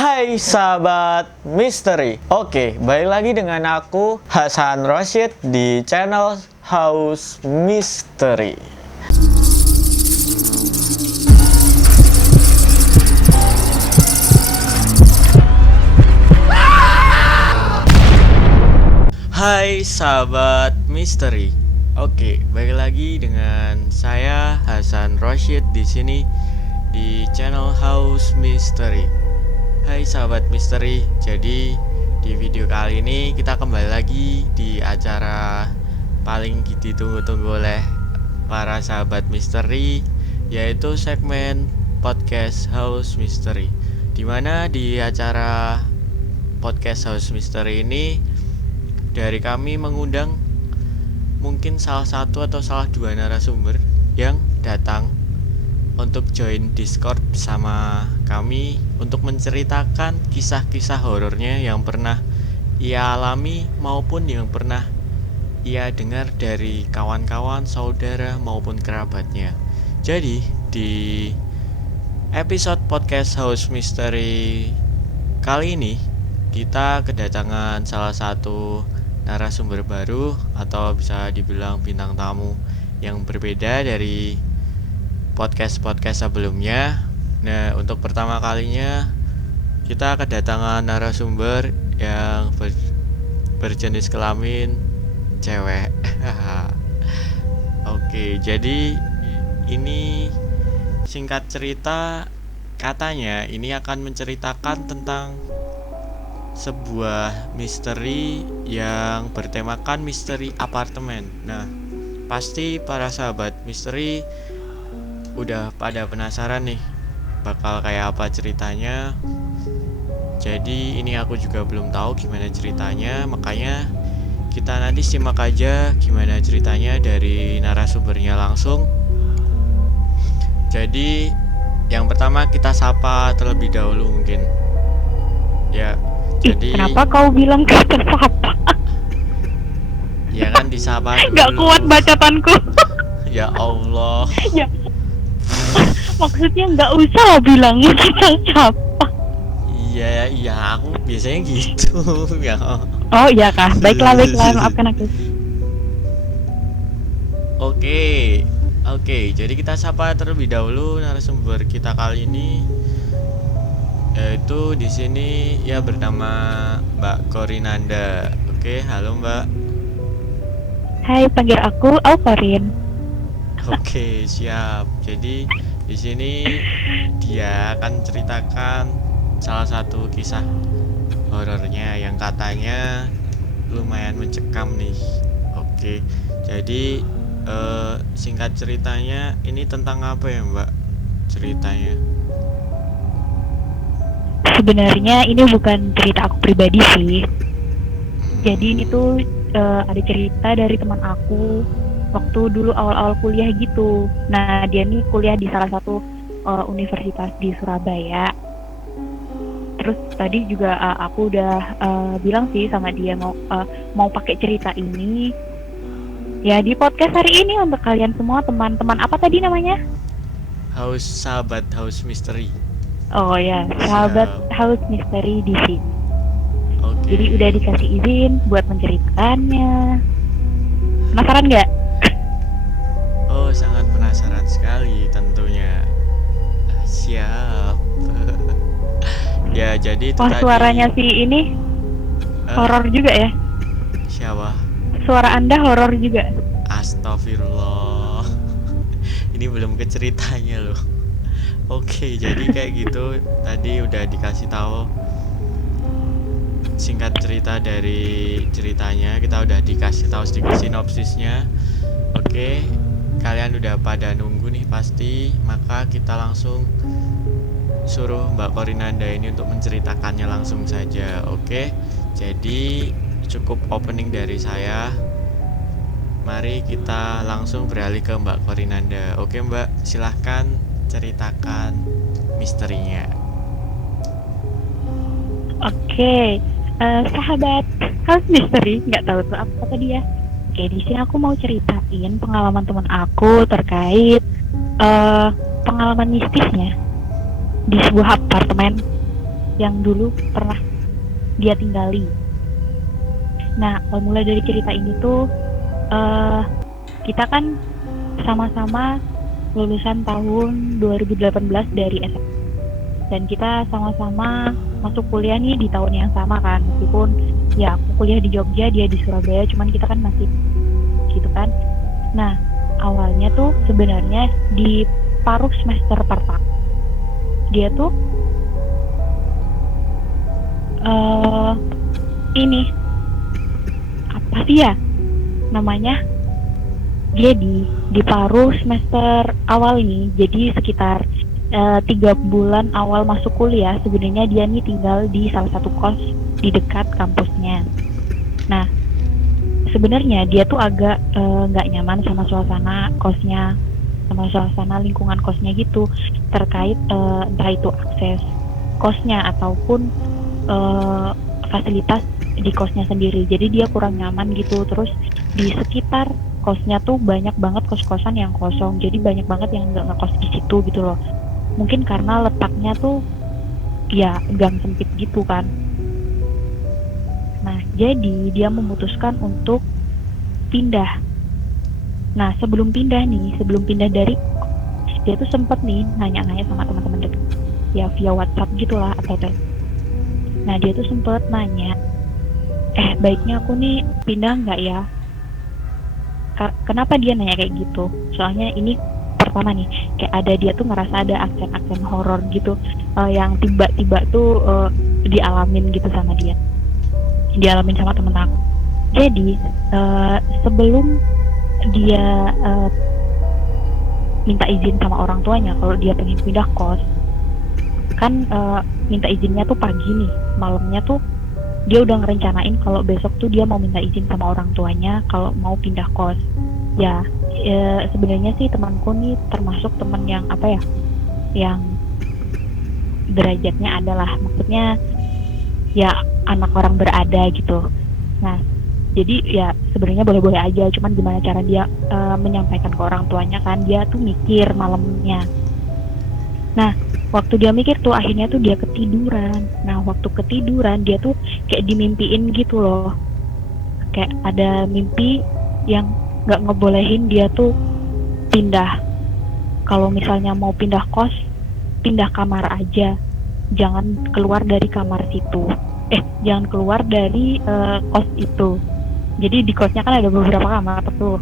Hai sahabat misteri. Oke, balik lagi dengan aku Hasan Rosyid di channel House Mystery. Hai sahabat misteri. Oke, balik lagi dengan saya Hasan Rosyid di sini di channel House Mystery. Hai sahabat misteri, jadi di video kali ini kita kembali lagi di acara paling ditunggu-tunggu oleh para sahabat misteri, yaitu segmen podcast House Mystery. Dimana di acara podcast House Mystery ini dari kami mengundang mungkin salah satu atau salah dua narasumber yang datang untuk join Discord bersama kami untuk menceritakan kisah-kisah horornya yang pernah ia alami maupun yang pernah ia dengar dari kawan-kawan, saudara maupun kerabatnya. Jadi di episode podcast House Mystery kali ini kita kedatangan salah satu narasumber baru atau bisa dibilang bintang tamu yang berbeda dari podcast-podcast sebelumnya. Nah, untuk pertama kalinya kita kedatangan narasumber yang berjenis kelamin cewek. Oke, jadi ini singkat cerita, katanya ini akan menceritakan tentang sebuah misteri yang bertemakan misteri apartemen. Nah, pasti para sahabat misteri udah pada penasaran nih bakal kayak apa ceritanya. Jadi ini aku juga belum tahu gimana ceritanya, makanya kita nanti simak aja gimana ceritanya dari narasumbernya langsung. Jadi yang pertama kita sapa terlebih dahulu mungkin. Ya, jadi kenapa kau bilang kita sapa? Ya kan disapa dulu. Gak kuat bacotanku. Ya Allah. Ya. Maksudnya nggak usah lah bilangnya kita siapa. Iya, aku biasanya gitu. Ya. Oh iya kah, baiklah, maafkan aku. Oke, jadi kita sapa terlebih dahulu narasumber kita kali ini, yaitu di sini ya bernama Mbak Korinanda. Oke, halo Mbak. Hai, panggil aku Korin. Oke, siap. Jadi di sini dia akan ceritakan salah satu kisah horornya yang katanya lumayan mencekam nih. Oke, jadi singkat ceritanya ini tentang apa ya Mbak ceritanya? Sebenarnya ini bukan cerita aku pribadi sih. Jadi ini tuh ada cerita dari teman aku waktu dulu awal-awal kuliah gitu. Nah, dia nih kuliah di salah satu universitas di Surabaya. Terus tadi juga aku udah bilang sih sama dia mau pakai cerita ini ya di podcast hari ini untuk kalian semua, teman-teman apa tadi namanya? Sahabat House Mystery. Oh ya, sahabat House Mystery di sini. Oke. Jadi udah dikasih izin buat menceritakannya. Penasaran nggak? Oh, sangat penasaran sekali tentunya. Siap. Ya, jadi itu Wah, tadi. suaranya si ini horor juga ya? Siapa? Suara Anda horor juga. Astagfirullah. Ini belum ke ceritanya loh. Oke, jadi kayak gitu tadi udah dikasih tahu singkat cerita dari ceritanya, kita udah dikasih tahu sedikit sinopsisnya. Oke, kalian udah pada nunggu nih pasti, maka kita langsung suruh Mbak Korinanda ini untuk menceritakannya langsung saja. Oke, jadi cukup opening dari saya. Mari kita langsung beralih ke Mbak Korinanda. Oke Mbak, silahkan ceritakan misterinya. Oke, sahabat House Mystery, nggak tahu tuh apa tadi ya. Oke, di sini aku mau ceritain pengalaman teman aku terkait pengalaman mistisnya di sebuah apartemen yang dulu pernah dia tinggali. Nah, awal mula dari cerita ini tuh kita kan sama-sama lulusan tahun 2018 dari SMA, dan kita sama-sama masuk kuliah nih di tahun yang sama kan, meskipun ya aku kuliah di Jogja, dia di Surabaya, cuman kita kan masih gitu kan. Nah, awalnya tuh sebenarnya di paruh semester pertama dia tuh ini apa sih ya namanya, dia di paruh semester awal ini, jadi sekitar 3 bulan awal masuk kuliah sebenarnya dia nih tinggal di salah satu kos di dekat kampusnya. Nah, sebenarnya dia tuh agak nggak nyaman sama suasana kosnya, sama suasana lingkungan kosnya gitu, terkait entah itu akses kosnya ataupun fasilitas di kosnya sendiri. Jadi dia kurang nyaman gitu. Terus di sekitar kosnya tuh banyak banget kos-kosan yang kosong, jadi banyak banget yang nggak ngekos di situ gitu loh. Mungkin karena letaknya tuh ya gang sempit gitu kan. Nah, jadi dia memutuskan untuk pindah. Nah, sebelum pindah dari, dia tuh sempet nih nanya-nanya sama teman-teman deket, ya via WhatsApp gitulah atau nah, dia tuh sempet nanya, baiknya aku nih pindah nggak ya? Kenapa dia nanya kayak gitu? Soalnya ini pertama nih, kayak ada, dia tuh ngerasa ada aksen-aksen horor gitu, yang tiba-tiba tuh dialamin gitu sama dia, dialamin sama temen aku. Jadi sebelum dia minta izin sama orang tuanya kalau dia pengen pindah kos, kan minta izinnya tuh pagi nih, malamnya tuh dia udah ngerencanain kalau besok tuh dia mau minta izin sama orang tuanya kalau mau pindah kos. Ya, sebenarnya sih temanku nih termasuk teman yang apa ya, yang derajatnya adalah, maksudnya ya anak orang berada gitu. Nah, jadi ya sebenarnya boleh-boleh aja, cuman gimana cara dia menyampaikan ke orang tuanya kan, dia tuh mikir malamnya. Nah, waktu dia mikir tuh akhirnya tuh dia ketiduran. Nah, waktu ketiduran dia tuh kayak dimimpiin gitu loh, kayak ada mimpi yang nggak ngebolehin dia tuh pindah. Kalau misalnya mau pindah kos, pindah kamar aja, jangan keluar dari kamar situ, jangan keluar dari kos itu. Jadi di kosnya kan ada beberapa kamar tuh,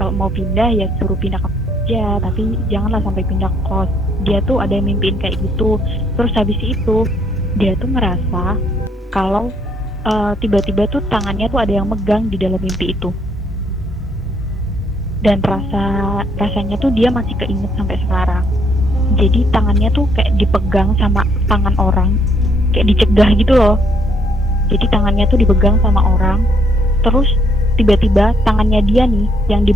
kalau mau pindah ya suruh pindah kamar aja, tapi janganlah sampai pindah kos. Dia tuh ada yang mimpiin kayak gitu. Terus habis itu dia tuh ngerasa kalau tiba-tiba tuh tangannya tuh ada yang megang di dalam mimpi itu, dan rasanya tuh dia masih keinget sampai sekarang. Jadi tangannya tuh kayak dipegang sama tangan orang, kayak dicegah gitu loh. Jadi tangannya tuh dipegang sama orang, terus tiba-tiba tangannya dia nih yang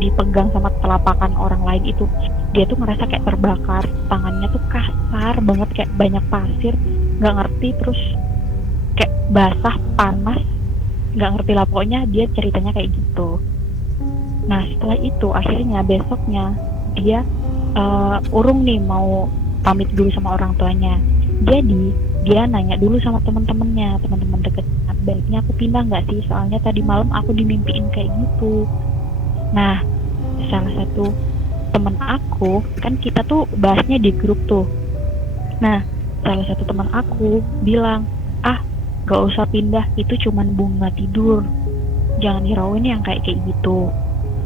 dipegang sama telapakan orang lain itu, dia tuh ngerasa kayak terbakar. Tangannya tuh kasar banget, kayak banyak pasir, nggak ngerti, terus kayak basah, panas, nggak ngerti lah, pokoknya dia ceritanya kayak gitu. Nah, setelah itu akhirnya besoknya dia urung nih mau pamit dulu sama orang tuanya. Jadi dia nanya dulu sama teman-temannya, teman-teman deket, baiknya aku pindah nggak sih, soalnya tadi malam aku dimimpiin kayak gitu. Nah, salah satu teman aku, kan kita tuh bahasnya di grup tuh. Nah, salah satu teman aku bilang, gak usah pindah, itu cuman bunga tidur, jangan hirauin yang kayak gitu.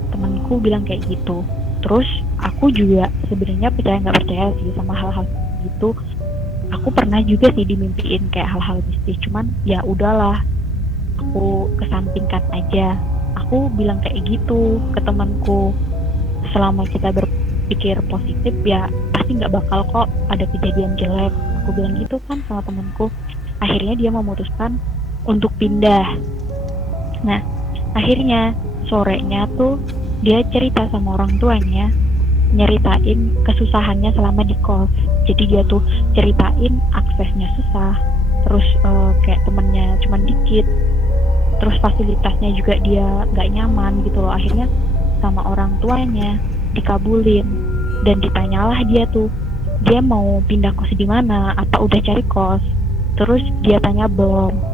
Temanku bilang kayak gitu. Terus aku juga sebenarnya percaya nggak percaya sih sama hal-hal gitu. Aku pernah juga sih dimimpiin kayak hal-hal mistis, cuman ya udahlah, aku kesampingkan aja. Aku bilang kayak gitu ke temanku, selama kita berpikir positif ya pasti nggak bakal kok ada kejadian jelek. Aku bilang gitu kan sama temanku. Akhirnya dia memutuskan untuk pindah. Nah, akhirnya sorenya tuh dia cerita sama orang tuanya, nyeritain kesusahannya selama di kos. Jadi dia tuh ceritain aksesnya susah, terus kayak temennya cuman dikit, terus fasilitasnya juga dia nggak nyaman gitu loh. Akhirnya sama orang tuanya dikabulin, dan ditanyalah dia tuh, dia mau pindah kos di mana, apa udah cari kos. Terus dia tanya bom.